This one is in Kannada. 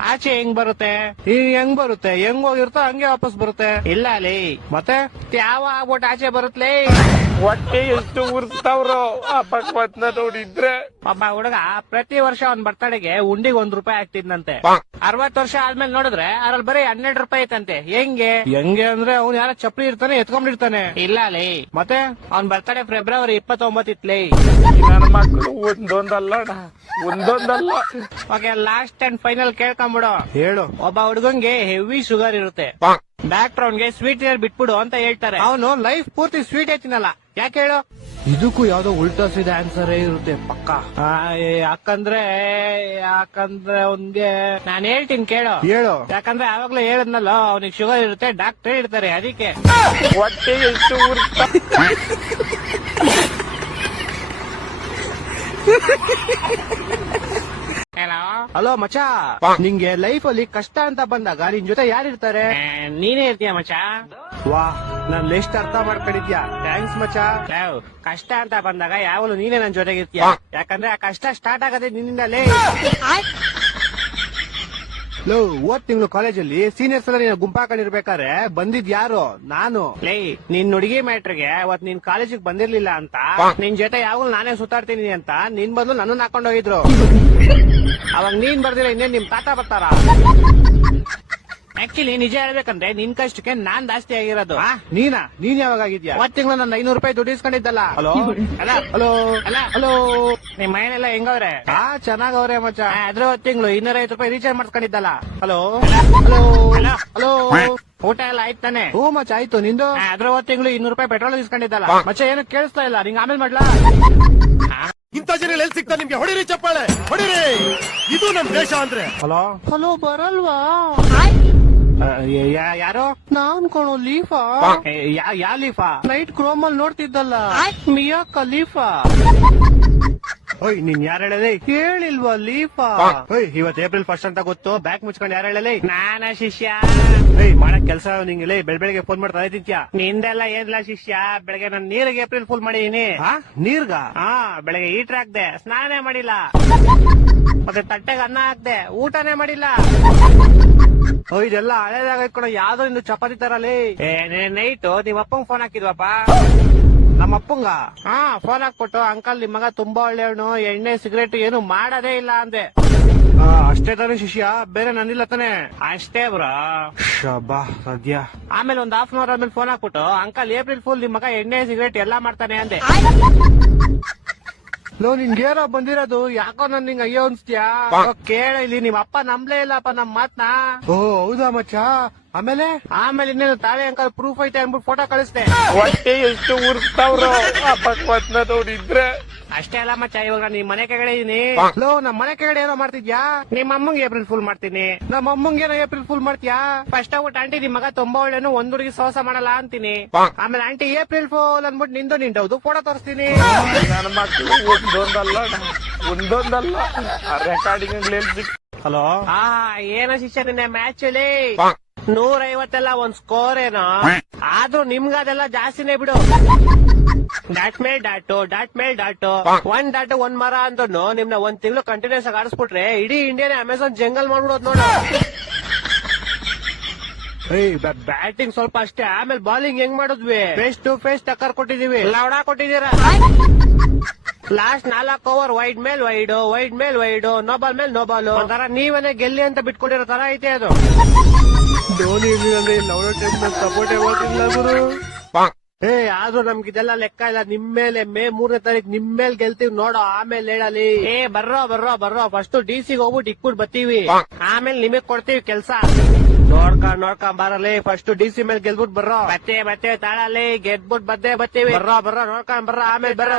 ಆಚೆ ಹೆಂಗ್ ಬರುತ್ತೆ? ಈಗ ಹೆಂಗ್ ಬರುತ್ತೆ? ಹೆಂಗ್ ಹೋಗಿರ್ತೋ ಹಂಗೆ ವಾಪಸ್ ಬರುತ್ತೆ. ಇಲ್ಲ ಲೇ. ಮತ್ತೆ? ಯಾವ ಆಗ್ಬಿಟ್ಟು ಆಚೆ ಬರುತ್ತಲೇ ಹೊಟ್ಟೆ ಎಷ್ಟು ಉರ್ತವ್ರು ಆ ಭಗವತ್ನ ನೋಡಿದ್ರೆ. ಪಾಪ ಹುಡುಗ ಪ್ರತಿ ವರ್ಷ ಅವ್ನ್ ಬರ್ತಡೆಗೆ ಉಂಡಿಗೆ ಒಂದ್ ರೂಪಾಯಿ ಆಗ್ತಿದ್ನಂತೆ ಅರವತ್ ವರ್ಷ ಆದ್ಮೇಲೆ ನೋಡಿದ್ರೆ ಅದ್ರಲ್ಲಿ ಬರೀ ಹನ್ನೆರಡು ರೂಪಾಯಿ ಐತಂತೆ. ಹೆಂಗೆ? ಹೆಂಗೆ ಅಂದ್ರೆ ಅವ್ನ್ ಯಾರ ಚಪ್ಪಲಿ ಇರ್ತಾನೆ ಎತ್ಕೊಂಡಿರ್ತಾನೆ ಇಲ್ಲ ಲೇ. ಮತ್ತೆ? ಅವ್ನ್ ಬರ್ತಡೆ ಫೆಬ್ರವರಿ ಇಪ್ಪತ್ತೊಂಬತ್ತು ಇತ್ಲೇ. ನನ್ನ ಮಕ್ಕಳು ಒಂದೊಂದಲ್ಲ ಒಂದೊಂದಲ್ಲ. ಓಕೆ ಲಾಸ್ಟ್ ಅಂಡ್ ಫೈನಲ್ ಕೇಳ್ಕೊಂಬಿಡು ಹೇಳು. ಒಬ್ಬ ಹುಡುಗಂಗೆ ಹೆವಿ ಶುಗರ್ ಇರುತ್ತೆ. ಬ್ಯಾಕ್ ಗ್ರೌಂಡ್ಗೆ ಸ್ವೀಟ್ ಏರ್ ಬಿಟ್ಬಿಡು ಅಂತ ಹೇಳ್ತಾರೆ. ಅವನು ಲೈಫ್ ಪೂರ್ತಿ ಸ್ವೀಟ್ ತಿನ್ನಲ್ಲ. ಯಾಕೆ ಹೇಳು? ಇದಕ್ಕೂ ಯಾವ್ದೋ ಉಲ್ಟಾ ಸೀದ ಆನ್ಸರ್ ಇರುತ್ತೆ ಪಕ್ಕ. ಯಾಕಂದ್ರೆ ಯಾಕಂದ್ರೆ ಅವನ್ಗೆ ನಾನ್ ಹೇಳ್ತೀನಿ ಕೇಳು. ಹೇಳು. ಯಾಕಂದ್ರೆ ಯಾವಾಗ್ಲೂ ಹೇಳದ್ನಲ್ಲ ಅವನಿಗೆ ಶುಗರ್ ಇರುತ್ತೆ ಡಾಕ್ಟರ್ ಇರ್ತಾರೆ ಅದಕ್ಕೆ. ಹೊಟ್ಟೆ ಎಷ್ಟು ಹಲೋ ಹಲೋ ಮಚಾ ನಿಂಗೆ ಲೈಫ್ ಅಲ್ಲಿ ಕಷ್ಟ ಅಂತ ಬಂದಾಗ ನಿನ್ ಜೊತೆ ಯಾರಿರ್ತಾರೆ? ನೀನೇ ಇರ್ತೀಯ ಮಚಾ ವಾ ನನ್ ಲಿಸ್ಟ್ ಅರ್ಥ ಮಾಡ್ಕೊಂಡಿದ್ಯಾ? ಥ್ಯಾಂಕ್ಸ್ ಮಚಾ ಕಷ್ಟ ಅಂತ ಬಂದಾಗ ಯಾವಾಗಲೂ ನೀನೇ ನನ್ ಜೊತೆಗಿರ್ತೀಯ? ಯಾಕಂದ್ರೆ ಆ ಕಷ್ಟ ಸ್ಟಾರ್ಟ್ ಆಗದೆ ನಿನ್ನಿಂದಲೇ. ಲೋ ಕಾಲೇಜಲ್ಲಿ ಸೀನಿಯರ್ಸ್ ಎಲ್ಲ ನೀನು ಗುಂಪಾಕೊಂಡಿರ್ಬೇಕಾದ್ರೆ ಬಂದಿದ್ ಯಾರು? ನಾನು. ಲೇ, ನಿನ್ ಹುಡುಗಿ ಮ್ಯಾಟ್ರಿಗೆ ಅವತ್ ನಿನ್ ಕಾಲೇಜಿಗೆ ಬಂದಿರ್ಲಿಲ್ಲ ಅಂತ, ನಿನ್ ಜೊತೆ ಯಾವಾಗಲೂ ನಾನೇ ಸುತ್ತಾಡ್ತೀನಿ ಅಂತ ನಿನ್ ಬದಲು ನನ್ನನ್ನ ಹಾಕೊಂಡು ಹೋಗಿದ್ರು ಅವಾಗ ನೀನ್ ಬರ್ದಿಲ್ಲ, ಇನ್ನೇನ್ ನಿಮ್ ತಾತ ಬರ್ತಾರ? ಆಕ್ಚುಲಿ ನಿಜ ಹೇಳ್ಬೇಕಂದ್ರೆ ನಿನ್ ಕಷ್ಟಕ್ಕೆ ನಾನ್ ಜಾಸ್ತಿ ಆಗಿರೋದು. ಆ, ನೀನಾ? ನೀನ್ ಯಾವಾಗ ಆಗಿದ್ಯಾ? ಅವತ್ ತಿಂಗಳು ನನ್ನ ಐನೂರು ರೂಪಾಯಿ ದುಡ್ಡು ಇಸ್ಕೊಂಡಿದ್ದಲ್ಲ. ಹಲೋ? ಅಲ್ಲ? ಹಲೋ? ಅಲ್ಲ? ಹಲೋ? ನಿಮ್ ಮನೆಯಲ್ಲ ಹೆಂಗವ್ರೆ? ಆ ಚೆನ್ನಾಗವ್ರೆ ಮಚ್ಚ. ಅದ್ರ ತಿಂಗಳು ಇನ್ನೂರ ಐವತ್ತು ರೂಪಾಯಿ ರೀಚಾರ್ಜ್ ಮಾಡ್ಸ್ಕೊಂಡಿದ್ದಲ್ಲ. ಹಲೋ? ಹಲೋ? ಹಲೋ? ಊಟ ಎಲ್ಲ ಆಯ್ತು ತಾನೆ? ಹ್ಞೂ ಮಚ್ಚ ಆಯ್ತು. ನಿಂದು? ಅದ್ರ ಹೊತ್ತು ತಿಂಗಳು ಇನ್ನೂರು ರೂಪಾಯಿ ಪೆಟ್ರೋಲ್ ಇಸ್ಕೊಂಡಿದ್ದಲ್ಲ. ಮಚ್ಚ ಏನು ಕೇಳಿಸ್ತಾ ಇಲ್ಲ. ನಿಂಗೆ ಆಮೇಲೆ ಮಾಡ್ಲಾ? ಇಂತ ಜನ ಎಲ್ಲಿ ಸಿಗ್ತಾ ನಿಮ್ಗೆ? ಹೊಡಿರಿ ಚಪ್ಪಾಳೆ. ಹೊಡಿರಿ. ಇದು ನಮ್ ದೇಶ ಅಂದ್ರೆ. ಹಲೋ? ಹಲೋ ಬರಲ್ವಾ? ಯಾರು? ನಾನ್ ಕಣೋ ಲೀಫಾ. ಯಾ ಲೀಫಾ? ನೈಟ್ ಕ್ರೋಮ್ ಅಲ್ಲಿ ನೋಡ್ತಿದ್ದಲ್ಲ ಮಿಯಾ ಖಲೀಫಾ ಓಯ್ ನೀನ್ ಯಾರು ಹೇಳಲೆ? ಕೇಳಿಲ್ವಾ ಲೀಪಾ ಓಯ್ ಇವತ್ ಏಪ್ರಿಲ್ ಫಸ್ಟ್ ಅಂತ ಗೊತ್ತು. ಬ್ಯಾಕ್ ಮುಚ್ಕೊಂಡು ಯಾರು ಹೇಳಲೆ? ನಾನ ಶಿಷ್ಯ. ಏಯ್ ಮಾಡಕ್ ಕೆಲಸ ನಿಂಗಿಲ್ಲ ಬೆಳ್ ಬೆಳಗ್ಗೆ ಫೋನ್ ಮಾಡ್ತಾ ಇದ್ದಿತ್ಯಾ ನಿಂದೆಲ್ಲ ಏನಿಲ್ಲ ಶಿಷ್ಯ? ಬೆಳಗ್ಗೆ ನಾನು ನೀರಿಗೆ ಏಪ್ರಿಲ್ ಫುಲ್ ಮಾಡಿದೀನಿ. ನೀರ್ಗ? ಹಾ ಬೆಳಗ್ಗೆ ಈಟ್ರ್ ಹಾಕ್ದೆ. ಸ್ನಾನ ಮಾಡಿಲ್ಲ. ಮತ್ತೆ ತಟ್ಟೆಗೆ ಅನ್ನ ಹಾಕ್ದೆ. ಊಟನೇ ಮಾಡಿಲ್ಲ. ಓ ಇದೆಲ್ಲ ಹಳೇದಾಗ ಇಟ್ಕೊಂಡು ಯಾವ್ದೋ ಇಂದು ಚಪಾತಿ ತರಲಿ. ನೈಟ್ ನಿಮ್ಮ ಅಪ್ಪಂಗ್ ಫೋನ್ ಹಾಕಿದ್ವಪ್ಪ. ನಮ್ಮ ಅಪ್ಪಂಗ ಹಾ ಫೋನ್ ಹಾಕ್ಬಿಟ್ಟು ಅಂಕಲ್ ನಿಮ್ಮ ಮಗ ತುಂಬಾ ಒಳ್ಳೆಯವನು ಎಣ್ಣೆ ಸಿಗರೇಟ್ ಏನು ಮಾಡೋದೇ ಇಲ್ಲ ಅಂದೆ. ಆ, ಅಷ್ಟೇ ತಾನೇ ಶಿಷ್ಯ ಬೇರೆ ನನ್ನಿಲ್ಲ ತಾನೆ. ಅಷ್ಟೇ ಬ್ರಾ. ಶಬಾ ಸದ್ಯ. ಆಮೇಲೆ ಒಂದ್ ಹಾಫ್ ಅನ್ ಅವರ್ ಆದ್ಮೇಲೆ ಫೋನ್ ಹಾಕ್ಬಿಟ್ಟು ಅಂಕಲ್ ಏಪ್ರಿಲ್ ಫುಲ್ ನಿಮ್ಮ ಮಗ ಎಣ್ಣೆ ಸಿಗರೇಟ್ ಎಲ್ಲಾ ಮಾಡ್ತಾನೆ ಅಂದೆ. ಲೋ ನಿನ್ಗೇನೋ ಬಂದಿರೋದು ಯಾಕೋ ನನ್ ನಿಂಗೆ ಅಯ್ಯೋ ಅನ್ಸ್ತ್ಯಾ? ಕೇಳ ಇಲ್ಲಿ ನಿಮ್ ಅಪ್ಪ ನಂಬ್ಲೇ ಇಲ್ಲಪ್ಪ ನಮ್ ಮಾತ್ನ. ಓ ಹೌದಾ ಮಚ್ಚ? ಆಮೇಲೆ? ಆಮೇಲೆ ಇನ್ನೇನು ತಾಳೆ ಅಂಕಲ್ ಪ್ರೂಫ್ ಐತೆ ಅನ್ಬಿಟ್ಟು ಫೋಟೋ ಕಳಿಸ್ದೆ. ಹೊಟ್ಟೆ ಎಷ್ಟು ಉರ್ತಾವ್ರ ಭಗವತ್ನ ನೋಡಿದ್ರೆ ಅಷ್ಟೇ ಅಲ್ಲ ಮಚ್ಚ ಇವಾಗ ನಾನ್ ನಿಮ್ ಮನೆ ಕೆಳಗಡೆ ಇದೀನಿ. ಹಲೋ ನಮ್ ಮನೆ ಕೆಳಗಡೆ ಏನೋ ಮಾಡ್ತಿದ್ಯಾ? ನಿಮ್ ಅಮ್ಮಂಗೆ ಏಪ್ರಿಲ್ ಫುಲ್ ಮಾಡ್ತೀನಿ. ನಮ್ ಅಮ್ಮಂಗೆ ಏನೋ ಏಪ್ರಿಲ್ ಫುಲ್ ಮಾಡ್ತೀಯಾ? ಫಸ್ಟ್ ಆಗ್ಬಿಟ್ಟು ಆಂಟಿ ನಿಮ್ ಮಗ ತುಂಬಾ ಒಳ್ಳೆನು ಒಂದ್ ಹುಡುಗಿ ಸೋಸ ಮಾಡಲ್ಲ ಅಂತೀನಿ. ಆಮೇಲೆ ಆಂಟಿ ಏಪ್ರಿಲ್ ಫುಲ್ ಅನ್ಬಿಟ್ಟು ನಿಂದು ನಿಂಡೌದು ಫೋಟೋ ತೋರಿಸ್ತೀನಿ. ನನ್ನ ಮಕ್ಕಳು ಒಂದೊಂದಲ್ಲ ಒಂದೊಂದಲ್ಲ. ರೆಕಾರ್ಡಿಂಗ್ ಹಲೋ ಹಾ ಏನೋ ಶಿಷ್ಯ ನಿನ್ನೆ ಮ್ಯಾಚ್ ಅಲ್ಲಿ. ನೂರ ಐವತ್ತೆಲ್ಲ ಒಂದ್ ಸ್ಕೋರ್ ಏನೋ. ಆದ್ರೂ ನಿಮ್ಗದೆಲ್ಲ ಜಾಸ್ತಿನೇ ಬಿಡು. Dot mail dot dot mail dot. ಒಂದ್ ಡಾಟ್ ಒಂದ್ ಮರ ಅಂದ್ರೂ ನಿಮ್ನ ಒಂದ್ ತಿಂಗಳು ಕಂಟಿನ್ಯೂಸ್ ಆಗಿ ಆಡಿಸ್ಬಿಟ್ರೆ ಇಡೀ ಇಂಡಿಯಾನೇ ಅಮೆಝಾನ್ ಜಂಗಲ್ ಮಾಡ್ಬಿಡೋದ್ ನೋಡ. ಬ್ಯಾಟಿಂಗ್ ಸ್ವಲ್ಪ ಅಷ್ಟೇ ಆಮೇಲೆ ಬಾಲಿಂಗ್ ಹೆಂಗ್ ಮಾಡಿದ್ವಿ? ಫೇಸ್ ಟು ಫೇಸ್ ಟಕ್ಕರ್ ಕೊಟ್ಟಿದೀವಿ. ಲೌಡಾ ಕೊಟ್ಟಿದೀರ ಲಾಸ್ಟ್ ನಾಲ್ಕು ಓವರ್ ವೈಡ್ ಮೇಲ್ ವೈಡ್ ವೈಡ್ ಮೇಲ್ ವೈಡ್ ನೋಬಾಲ್ ಮೇಲ್ ನೋಬಾಲ್ ಒಂಥರ ನೀವೇನೆ ಗೆಲ್ಲಿ ಅಂತ ಬಿಟ್ಕೊಂಡಿರೋ ತರ ಐತೆ ಅದು. ಧೋನಿ ಸಪೋರ್ಟೇ ಗುರು ಏ, ಆದ್ರೂ ನಮ್ಗೆ ಇದೆಲ್ಲ ಲೆಕ್ಕ ಇಲ್ಲ. ನಿಮ್ ಮೇಲೆ ಮೇ ಮೂರನೇ ತಾರೀಕು ನಿಮ್ ಮೇಲೆ ಗೆಲ್ತೀವಿ ನೋಡೋ, ಆಮೇಲೆ ಹೇಳಲಿ. ಏ, ಬರ್ರೋ ಬರ್ರೋ ಬರ್ರೋ. ಫಸ್ಟ್ ಡಿ ಸಿ ಹೋಗ್ಬಿಟ್ಟು ಇಕ್ಬಿಟ್ಟು ಬತ್ತೀವಿ ಆಮೇಲೆ ನಿಮಗ್ ಕೊಡ್ತೀವಿ ಕೆಲ್ಸ. ನೋಡ್ಕೊಂಡ್ ನೋಡ್ಕೊಂಡ್ ಬರಲಿ. ಫಸ್ಟ್ ಡಿ ಸಿ ಮೇಲೆ ಗೆಲ್ಬಿಟ್ಟು ಬರ್ರೋ. ಮತ್ತೆ ಮತ್ತೆ ತಾಳಲಿ. ಗೆದ್ಬಿಟ್ಟು ಬದ್ದೆ ಬತ್ತೀವಿ ಬರ್ರೋ ಬರ್ರೋ ನೋಡ್ಕೊಂಡ್ ಬರ್ರೋ. ಆಮೇಲೆ ಬರ್ರೋ.